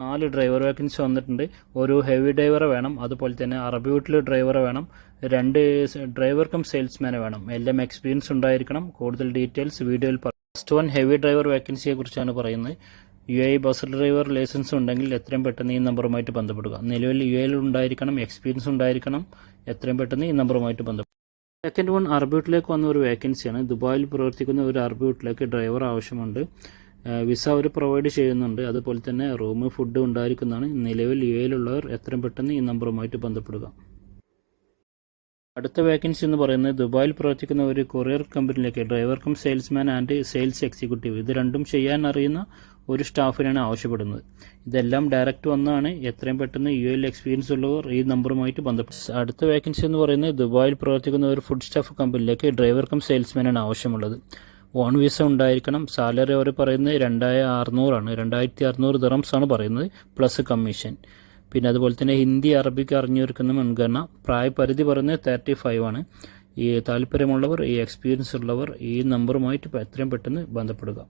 4 driver vacancy വന്നിട്ടുണ്ട്. ഒരു heavy ഡ്രൈവറെ വേണം, അതുപോലെ തന്നെ അറബി വീട്ടിൽ ഡ്രൈവറെ വേണം, 2 ഡ്രൈവർ കം സെയിൽസ്മാനെ വേണം. എല്ലാം എക്സ്പീരിയൻസ് ഉണ്ടായിരിക്കണം. കൂടുതൽ ഡീറ്റെയിൽസ് വീഡിയോയിൽ പറയാം. ഫസ്റ്റ് വൺ ഹെവി ഡ്രൈവർ വേക്കൻസിയെ കുറിച്ചാണ് പറയുന്നത്. UAE ബസ് ഡ്രൈവർ ലൈസൻസ് ഉണ്ടെങ്കിൽ എത്രയും പെട്ടെന്ന് ഈ നമ്പറുമായിട്ട് ബന്ധപ്പെടുക. നിലവിൽ UAE ഉണ്ടായിരിക്കണം, എക്സ്പീരിയൻസ് ഉണ്ടായിരിക്കണം. എത്രയും പെട്ടെന്ന് ഈ നമ്പറുമായിട്ട് ബന്ധപ്പെടുക. സെക്കൻഡ് വൺ അറബി വീട്ടിലേക്ക് വന്ന ഒരു വേക്കൻസിയാണ്. ദുബായിൽ പ്രവർത്തിക്കുന്ന ഒരു അറബി വീട്ടിലേക്ക് ഡ്രൈവർ ആവശ്യമുണ്ട്. വിസ അവർ പ്രൊവൈഡ് ചെയ്യുന്നുണ്ട്. അതുപോലെ തന്നെ റൂം ഫുഡ് ഉണ്ടായിരിക്കുന്നതാണ്. നിലവിൽ UAE ഉള്ളവർ എത്രയും പെട്ടെന്ന് ഈ നമ്പറുമായിട്ട് ബന്ധപ്പെടുക. അടുത്ത വേക്കൻസി എന്ന് പറയുന്നത് ദുബായിൽ പ്രവർത്തിക്കുന്ന ഒരു കൊറിയർ കമ്പനിയിലേക്ക് driver cum salesman and sales executive, ഇത് രണ്ടും ചെയ്യാൻ അറിയുന്ന ഒരു സ്റ്റാഫിനാണ് ആവശ്യപ്പെടുന്നത്. ഇതെല്ലാം ഡയറക്റ്റ് വന്നാണ്. എത്രയും പെട്ടെന്ന് UAE എക്സ്പീരിയൻസ് ഉള്ളവർ ഈ നമ്പറുമായിട്ട് ബന്ധപ്പെടും. അടുത്ത വേക്കൻസി എന്ന് പറയുന്നത് ദുബായിൽ പ്രവർത്തിക്കുന്ന ഒരു ഫുഡ് സ്റ്റാഫ് കമ്പനിയിലേക്ക് ഡ്രൈവർ കം സെയിൽസ്മാനാണ് ആവശ്യമുള്ളത്. ഓൺ വിസ ഉണ്ടായിരിക്കണം. സാലറി അവർ പറയുന്നത് 2600 ആണ്. 2600 ദിറംസാണ് പറയുന്നത്, പ്ലസ് കമ്മീഷൻ. പിന്നെ അതുപോലെ തന്നെ ഹിന്ദി അറബിക്ക് അറിഞ്ഞിരിക്കുന്ന മുൻഗണന. പ്രായപരിധി പറയുന്നത് 35 ആണ്. ഈ താല്പര്യമുള്ളവർ, ഈ എക്സ്പീരിയൻസ് ഉള്ളവർ ഈ നമ്പറുമായിട്ട് എത്രയും പെട്ടെന്ന് ബന്ധപ്പെടുക.